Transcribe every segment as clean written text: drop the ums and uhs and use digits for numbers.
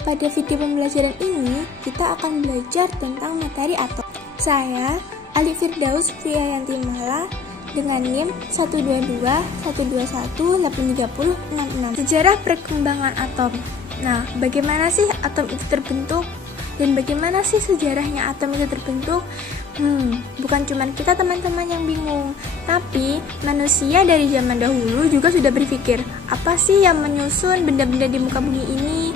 Pada video pembelajaran ini, kita akan belajar tentang materi atom. Saya, Ali Firdaus Priayanti Mala, dengan NIM 122-121-830-66. Sejarah perkembangan atom. Nah, bagaimana sih atom itu terbentuk? Dan bagaimana sih sejarahnya atom itu terbentuk? Bukan cuma kita teman-teman yang bingung, tapi manusia dari zaman dahulu juga sudah berpikir, apa sih yang menyusun benda-benda di muka bumi ini?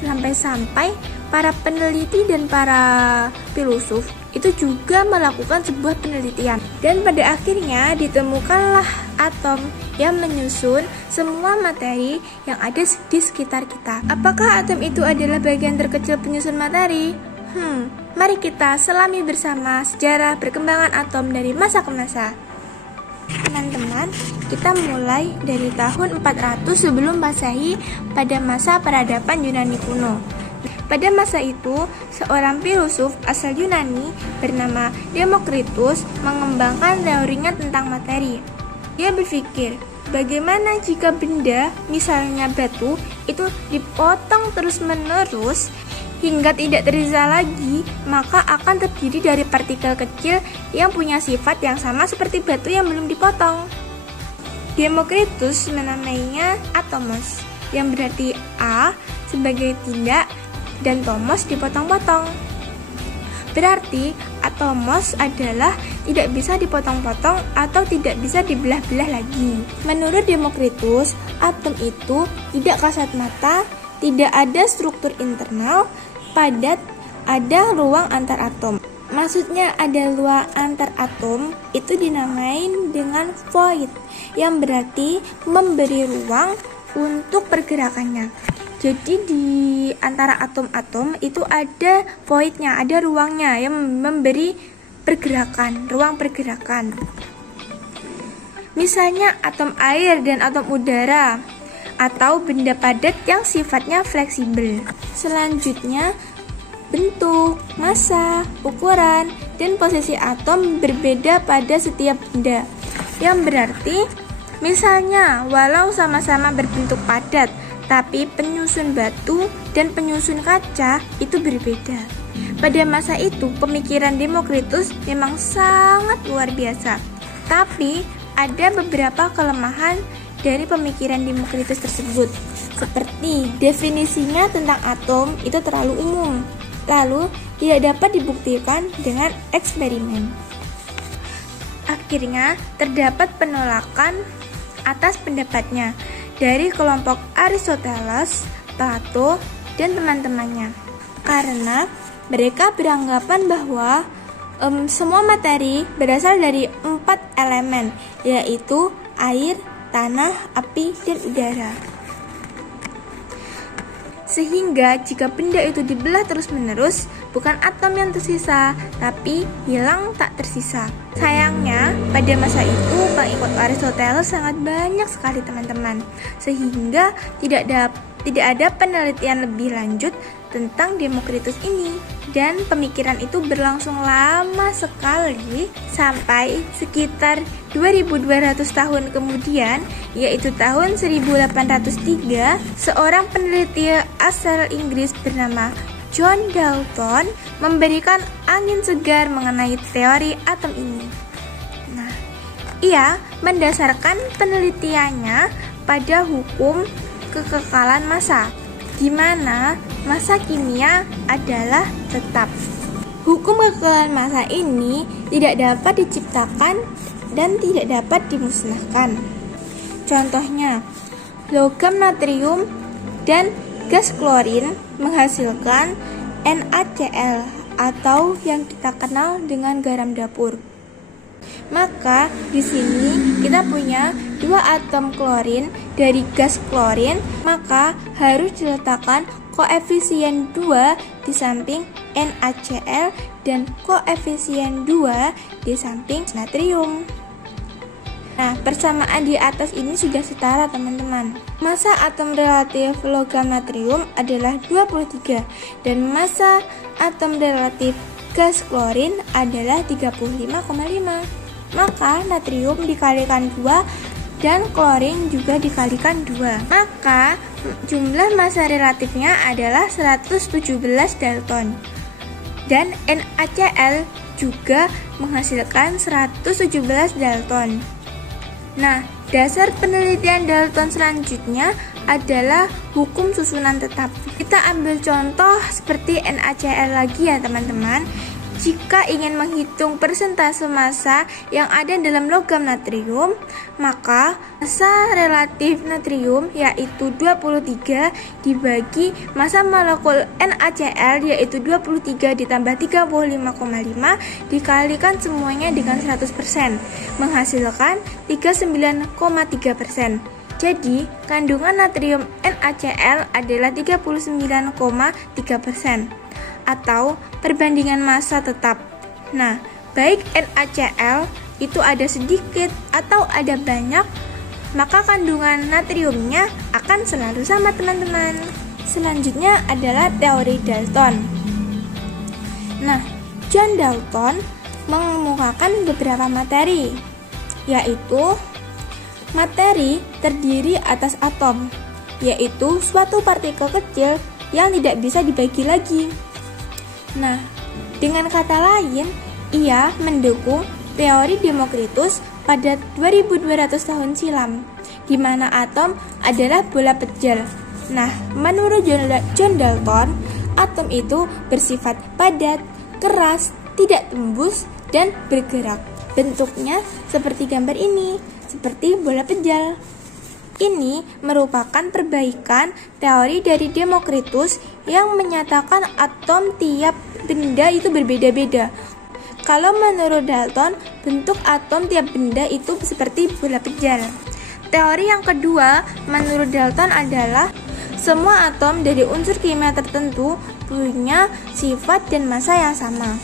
Sampai-sampai para peneliti dan para filosof itu juga melakukan sebuah penelitian. Dan pada akhirnya ditemukanlah atom yang menyusun semua materi yang ada di sekitar kita. Apakah atom itu adalah bagian terkecil penyusun materi? Mari kita selami bersama sejarah perkembangan atom dari masa ke masa. Teman-teman, kita mulai dari tahun 400 sebelum Masehi pada masa peradaban Yunani kuno. Pada masa itu, seorang filosof asal Yunani bernama Demokritus mengembangkan teorinya tentang materi. Dia berpikir, bagaimana jika benda, misalnya batu, itu dipotong terus-menerus hingga tidak tersisa lagi, maka akan terdiri dari partikel kecil yang punya sifat yang sama seperti batu yang belum dipotong. Demokritus menamainya atomos, yang berarti A sebagai tidak dan tomos dipotong-potong. Berarti atomos adalah tidak bisa dipotong-potong atau tidak bisa dibelah-belah lagi. Menurut Demokritus, atom itu tidak kasat mata, tidak ada struktur internal, padat, ada ruang antar atom. Maksudnya ada ruang antar atom itu dinamain dengan void, yang berarti memberi ruang untuk pergerakannya. Jadi di antara atom-atom itu ada voidnya, ada ruangnya yang memberi pergerakan, ruang pergerakan. Misalnya atom air dan atom udara, atau benda padat yang sifatnya fleksibel. Selanjutnya, bentuk, massa, ukuran, dan posisi atom berbeda pada setiap benda. Yang berarti, misalnya, walau sama-sama berbentuk padat, tapi penyusun batu dan penyusun kaca itu berbeda. Pada masa itu, pemikiran Demokritus memang sangat luar biasa. Tapi, ada beberapa kelemahan dari pemikiran Demokritus tersebut, seperti definisinya tentang atom itu terlalu umum, lalu tidak dapat dibuktikan dengan eksperimen. Akhirnya terdapat penolakan atas pendapatnya dari kelompok Aristoteles, Plato, dan teman-temannya, karena mereka beranggapan bahwa semua materi berasal dari 4 elemen, yaitu air, tanah, api, dan udara. Sehingga jika benda itu dibelah terus-menerus, bukan atom yang tersisa, tapi hilang tak tersisa. Sayangnya, pada masa itu pengikut Aristoteles sangat banyak sekali teman-teman, sehingga tidak ada penelitian lebih lanjut tentang Demokritus ini. Dan pemikiran itu berlangsung lama sekali sampai sekitar 2200 tahun kemudian, yaitu tahun 1803, seorang peneliti asal Inggris bernama John Dalton memberikan angin segar mengenai teori atom ini. Nah, ia mendasarkan penelitiannya pada hukum kekekalan massa, di mana massa kimia adalah tetap. Hukum kekekalan massa ini tidak dapat diciptakan dan tidak dapat dimusnahkan. Contohnya, logam natrium dan gas klorin menghasilkan NaCl atau yang kita kenal dengan garam dapur. Maka di sini kita punya 2 atom klorin dari gas klorin, maka harus diletakkan koefisien 2 di samping NaCl dan koefisien 2 di samping natrium. Nah, persamaan di atas ini sudah setara teman-teman. Massa atom relatif logam natrium adalah 23 dan massa atom relatif gas klorin adalah 35,5. Maka natrium dikalikan 2 dan klorin juga dikalikan 2. Maka jumlah massa relatifnya adalah 117 Dalton. Dan NaCl juga menghasilkan 117 Dalton. Nah, dasar penelitian Dalton selanjutnya adalah hukum susunan tetap. Kita ambil contoh seperti NaCl lagi ya teman-teman. Jika ingin menghitung persentase massa yang ada dalam logam natrium, maka massa relatif natrium yaitu 23 dibagi massa molekul NaCl yaitu 23 ditambah 35,5 dikalikan semuanya dengan 100%, menghasilkan 39,3%. Jadi, kandungan natrium NaCl adalah 39,3%. Atau perbandingan massa tetap. Nah, baik NaCl itu ada sedikit atau ada banyak, maka kandungan natriumnya akan selalu sama teman-teman. Selanjutnya adalah teori Dalton. Nah, John Dalton mengemukakan beberapa materi, yaitu materi terdiri atas atom, yaitu suatu partikel kecil yang tidak bisa dibagi lagi. Nah, dengan kata lain, ia mendukung teori Demokritus pada 2200 tahun silam, di mana atom adalah bola pejal. Nah, menurut John Dalton, atom itu bersifat padat, keras, tidak tembus, dan bergerak. Bentuknya seperti gambar ini, seperti bola pejal. Ini merupakan perbaikan teori dari Demokritus yang menyatakan atom tiap benda itu berbeda-beda. Kalau menurut Dalton, bentuk atom tiap benda itu seperti bola pejal. Teori yang kedua menurut Dalton adalah semua atom dari unsur kimia tertentu punya sifat dan massa yang sama.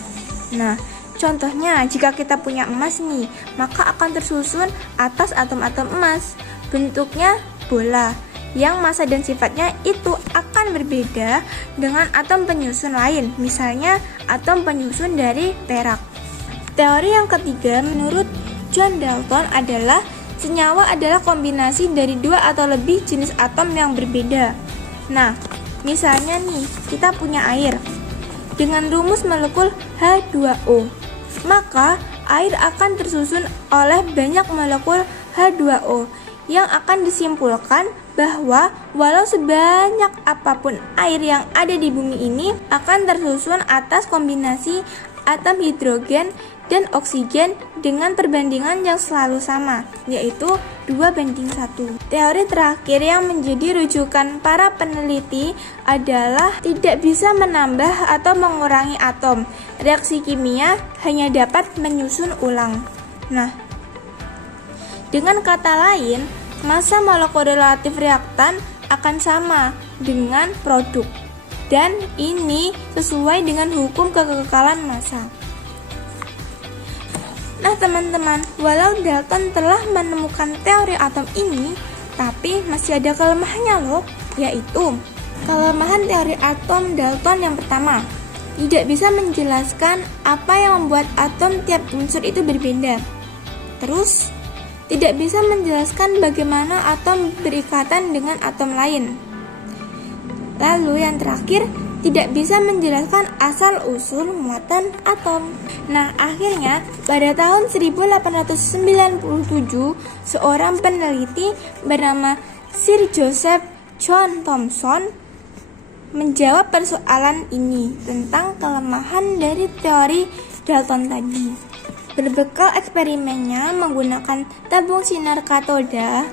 Nah, contohnya jika kita punya emas nih, maka akan tersusun atas atom-atom emas. Bentuknya bola, yang massa dan sifatnya itu akan berbeda dengan atom penyusun lain, misalnya atom penyusun dari perak. Teori yang ketiga menurut John Dalton adalah senyawa adalah kombinasi dari 2 atau lebih jenis atom yang berbeda. Nah, misalnya nih, kita punya air dengan rumus molekul H2O, maka air akan tersusun oleh banyak molekul H2O, yang akan disimpulkan bahwa walau sebanyak apapun air yang ada di bumi ini akan tersusun atas kombinasi atom hidrogen dan oksigen dengan perbandingan yang selalu sama, yaitu 2:1. Teori terakhir yang menjadi rujukan para peneliti adalah tidak bisa menambah atau mengurangi atom. Reaksi kimia hanya dapat menyusun ulang. Nah, dengan kata lain, massa molekul relatif reaktan akan sama dengan produk. Dan ini sesuai dengan hukum kekekalan massa. Nah teman-teman, walau Dalton telah menemukan teori atom ini, tapi masih ada kelemahannya loh, yaitu kelemahan teori atom Dalton yang pertama, tidak bisa menjelaskan apa yang membuat atom tiap unsur itu berbeda. Terus, tidak bisa menjelaskan bagaimana atom berikatan dengan atom lain. Lalu yang terakhir, tidak bisa menjelaskan asal-usul muatan atom. Nah, akhirnya pada tahun 1897, seorang peneliti bernama Sir Joseph John Thomson menjawab persoalan ini tentang kelemahan dari teori Dalton tadi. Berbekal eksperimennya menggunakan tabung sinar katoda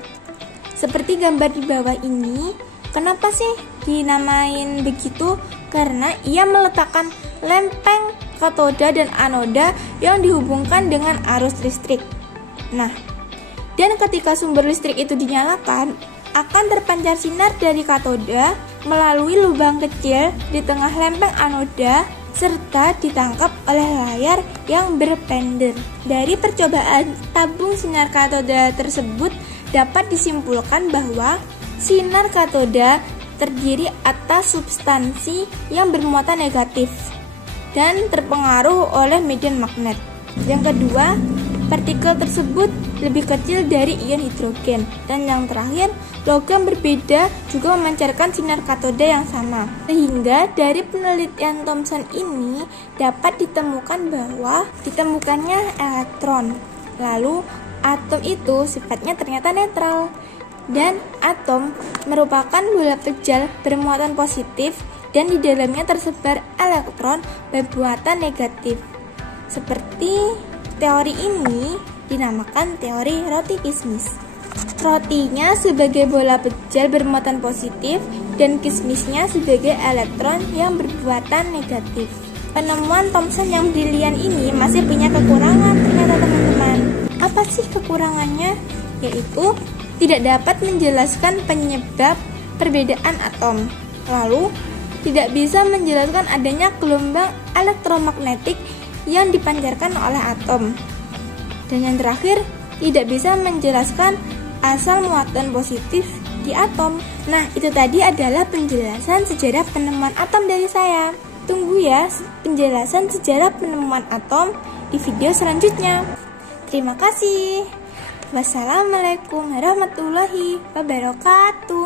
seperti gambar di bawah ini. Kenapa sih dinamain begitu? Karena ia meletakkan lempeng katoda dan anoda yang dihubungkan dengan arus listrik. Nah, dan ketika sumber listrik itu dinyalakan, akan terpancar sinar dari katoda melalui lubang kecil di tengah lempeng anoda serta ditangkap oleh layar yang berpender. Dari percobaan tabung sinar katoda tersebut dapat disimpulkan bahwa sinar katoda terdiri atas substansi yang bermuatan negatif dan terpengaruh oleh median magnet. Yang kedua, partikel tersebut lebih kecil dari ion hidrogen. Dan yang terakhir, logam berbeda juga memancarkan sinar katoda yang sama. Sehingga dari penelitian Thomson ini dapat ditemukan bahwa ditemukannya elektron. Lalu atom itu sifatnya ternyata netral. Dan atom merupakan bola kecil bermuatan positif dan di dalamnya tersebar elektron bermuatan negatif. Seperti teori ini dinamakan teori roti kismis. Rotinya sebagai bola kecil bermuatan positif dan kismisnya sebagai elektron yang bermuatan negatif. Penemuan Thomson yang brilian ini masih punya kekurangan ternyata teman-teman. Apa sih kekurangannya? Yaitu tidak dapat menjelaskan penyebab perbedaan atom. Lalu, tidak bisa menjelaskan adanya gelombang elektromagnetik yang dipancarkan oleh atom. Dan yang terakhir, tidak bisa menjelaskan asal muatan positif di atom. Nah, itu tadi adalah penjelasan sejarah penemuan atom dari saya. Tunggu ya penjelasan sejarah penemuan atom di video selanjutnya. Terima kasih. Wassalamualaikum warahmatullahi wabarakatuh.